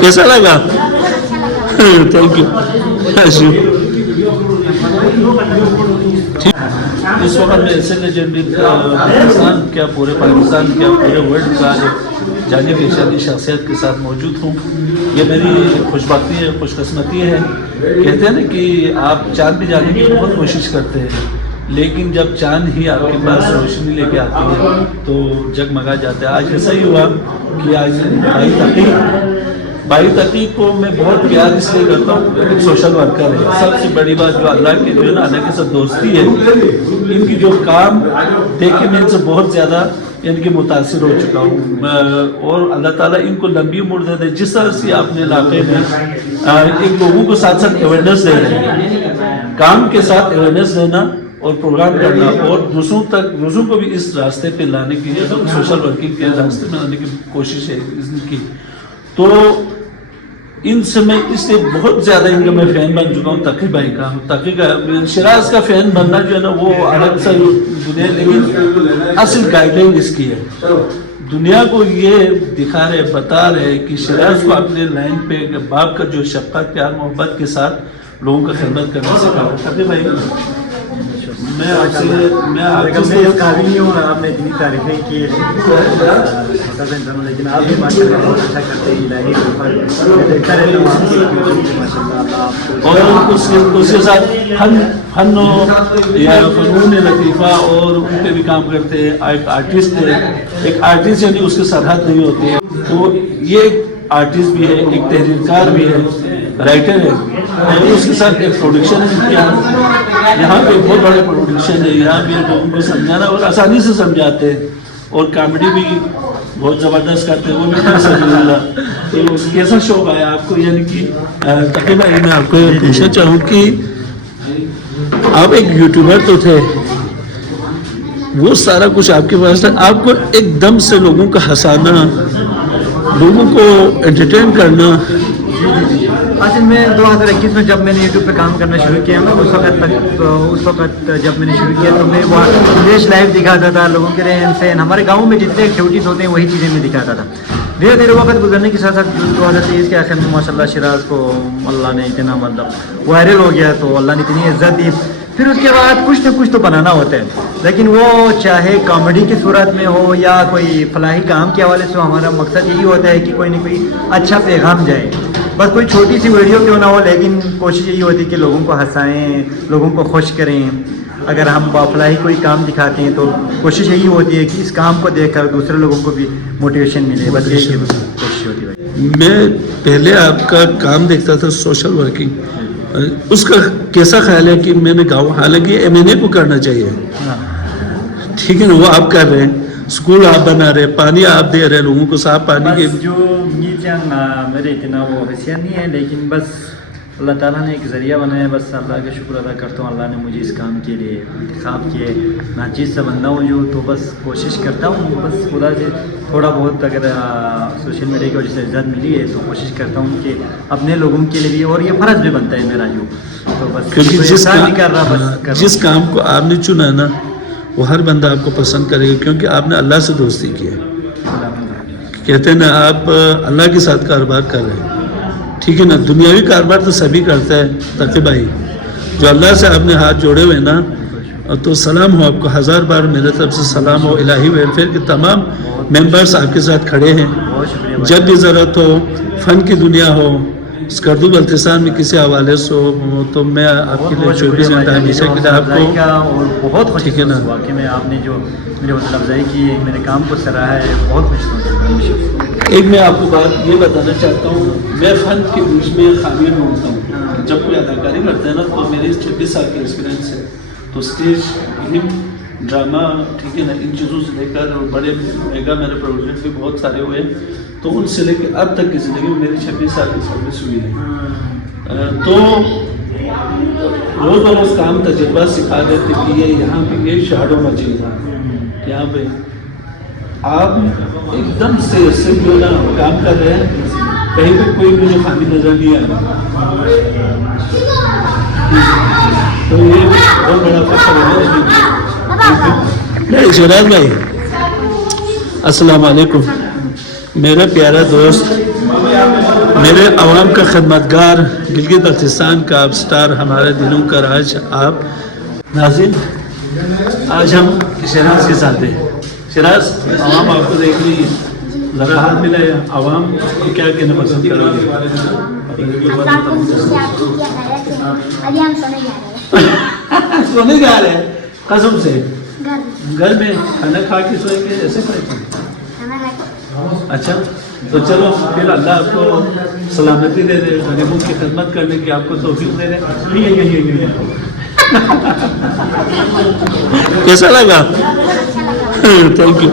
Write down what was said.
कैसा लगा? Thank you. इस वक्त मैं ऐसे लेजेंडरी पाकिस्तान क्या पूरे पाकिस्तान क्या पूरे वर्ल्ड का एक जानी पहचानी शख्सियत के साथ मौजूद हूँ। ये मेरी खुशबख्ती है, खुशकिस्मती है। कहते हैं ना कि आप चाँद पे जाने की बहुत कोशिश करते हैं, लेकिन जब चाँद ही आपके पास रोशनी लेके आती है तो जगमगा जाता है। आज ऐसा ही हुआ कि आज भाई तकी को मैं बहुत प्यार इसलिए करता हूँ, एक सोशल वर्कर है। सबसे बड़ी बात जो अल्लाह के जो है ना, अल्लाह के साथ दोस्ती है। इनकी जो काम देख के मैं इनसे बहुत ज़्यादा इनके मुतासिर हो चुका हूँ और अल्लाह ताला इनको लंबी उम्र दे दे। जिस तरह से आपने इलाके में एक लोगों को साथ साथ अवेयरनेस दे रहे हैं, काम के साथ अवेयरनेस देना और प्रोग्राम करना और दूसरों को भी इस रास्ते पे लाने के लिए सोशल वर्किंग के रास्ते में लाने की कोशिश है इनकी। तो इनसे मैं इसलिए बहुत ज़्यादा इनका मैं फ़ैन बन चुका हूँ तकी भाई का। तकी का शिराज का फ़ैन बनना जो है ना वो अलग सा दुनिया, लेकिन असल गाइडलाइन इसकी है। दुनिया को ये दिखा रहे बता रहे कि शिराज को अपने लाइन पे बाप का जो शफ़क़त प्यार मोहब्बत के साथ लोगों का खिदमत करने से कहा। तकी भाई मैं आपसे इस काबिल नहीं हूँ, आपने इतनी तारीफें की लेकिन आप भी माशाल्लाह बहुत अच्छा करते हैं। इलाही मैं देखता रहता हूँ आपके माशाल्लाह। और उसके साथ फन या फ़नून लतीफ़ा और उन पे भी काम करते हैं। एक आर्टिस्ट है, एक आर्टिस्ट यानी उसके सरहद नहीं होती है। तो ये एक आर्टिस्ट भी है, एक तहरीरकार भी है, राइटर है और उसके साथ एक प्रोडक्शन किया। यहाँ पे बहुत बड़ा प्रोडक्शन है, यहाँ पे लोगों को समझाना और आसानी से समझाते हैं और कॉमेडी भी बहुत ज़बरदस्त करते हैं, वो भी समझ। तो कैसा शौक आया आपको? यानी कि तकी भाई मैं आपको पूछना चाहूँ कि आप एक यूट्यूबर तो थे, वो सारा कुछ आपके पास था, आपको एकदम से लोगों का हंसाना, लोगों को एंटरटेन करना। असल में 2021 में जब मैंने यूट्यूब पे काम करना शुरू किया ना, उस वक्त जब मैंने शुरू किया तो मैं वहाँ देश लाइव दिखाता था, लोगों के रहन सहन, हमारे गाँव में जितने एक्टिविटीज़ होते हैं वही चीज़ें मैं दिखाता था। धीरे धीरे वक्त गुजरने के साथ साथ 2023 के आखिर में माशाल्लाह शिराज को अल्लाह ने इतना मतलब वायरल हो गया, तो अल्लाह ने इतनी इज्जत दी। फिर उसके बाद कुछ न कुछ तो बनाना होता है, लेकिन वो चाहे कॉमेडी की सूरत में हो या कोई फलाही काम के हवाले से, हमारा मकसद यही होता है कि कोई न कोई अच्छा पैगाम जाए। बस कोई छोटी सी वीडियो क्यों ना हो, लेकिन कोशिश यही होती है कि लोगों को हंसाएं, लोगों को खुश करें। अगर हम फलाही कोई काम दिखाते हैं तो कोशिश यही होती है कि इस काम को देखकर दूसरे लोगों को भी मोटिवेशन मिले। बस यही कोशिश होती है। मैं पहले आपका काम देखता था सोशल वर्किंग, उसका कैसा ख्याल है कि मैंने गाँव, हालांकि MNA को करना चाहिए, ठीक है ना, वो आप कर रहे हैं, स्कूल आप बना रहे हैं, पानी आप दे रहे हैं लोगों को, साफ पानी के जो मेरे इतना वो हैसियत नहीं है, लेकिन बस अल्लाह ताला ने एक ज़रिया बनाया। बस अल्लाह का शुक्र अदा करता हूँ, अल्लाह ने मुझे इस काम के लिए इंतखाब किए। नाचीज़ सा बंदा हूँ जो, तो बस कोशिश करता हूँ, बस खुदा से थोड़ा बहुत अगर सोशल मीडिया की वजह से इज्जत मिली है तो कोशिश करता हूँ कि अपने लोगों के लिए भी, और ये फ़र्ज़ भी बनता है मेरा जो, तो बस क्योंकि तो जिस काम को आपने चुना ना वो हर बंदा आपको पसंद करेगा, क्योंकि आपने अल्लाह से दोस्ती की है। कहते हैं ना आप अल्लाह के साथ कारोबार कर रहे हैं, ठीक है ना। दुनियावी कारोबार तो सभी करता है तकी भाई, जो अल्लाह से आपने हाथ जोड़े हुए ना, तो सलाम हो आपको, 1000 बार मेरे तरफ से सलाम हो। इलाही वेलफेयर के तमाम मेंबर्स आपके साथ खड़े हैं, जब भी ज़रूरत हो, फ़न की दुनिया हो, स्कर्दू बल्तिस्तान में किसी हवाले से हो, तो मैं आपके लिए 24 घंटा हमेशा के लिए आपको, बहुत ठीक है ना। वाकई में आपने जो मेरी हौसला अफजाई की है, मेरे काम को सराहा है, बहुत खुश। एक मैं आपको बात ये बताना चाहता हूँ, मैं फ़न के बीच में खामियां ढूंढता हूँ। जब कोई अदाकारी करता है ना, तो मेरे 26 साल के एक्सपीरियंस है, तो स्टेज, फिल्म, ड्रामा, ठीक है ना, इन चीज़ों से लेकर और बड़े मेगा मेरे प्रोजेक्ट भी बहुत सारे हुए, तो उनसे लेकर अब तक की ज़िंदगी में मेरी 26 साल की सर्विस हुई है। तो रोज़ बरोज़ काम तजुर्बा सिखा देते कि ये यहाँ पे ये शहर होना चाहिए था, यहाँ पे आप एकदम से जो ना काम कर रहे हैं, कहीं पे कोई मुझे खामी नजर नहीं आ रहा, तो ये बहुत बड़ा फर्क है। शिराज भाई अस्सलाम वालेकुम। मेरा प्यारा दोस्त, मेरे अवाम का खदमतगार, गिलगित बल्तिस्तान का आप स्टार, हमारे दिलों का राज आप। नाज़रीन, आज हम शहनाज के साथ हैं। शहनाज, अवाम आपको देख रही है, ज़रा हाथ मिलाए। अवाम को क्या कहना पसंद करोगे? अभी हम सोने जा रहे हैं। सोने जा रहे हैं कसम से? घर घर में खाना खा के सोएंगे ऐसे खाएंगे? खाना खा अच्छा, तो चलो फिर अल्लाह आपको सलामती दे दे, गरीबों की खिदमत करने की आपको तौफीक दे दे। कैसा लगा? Thank you.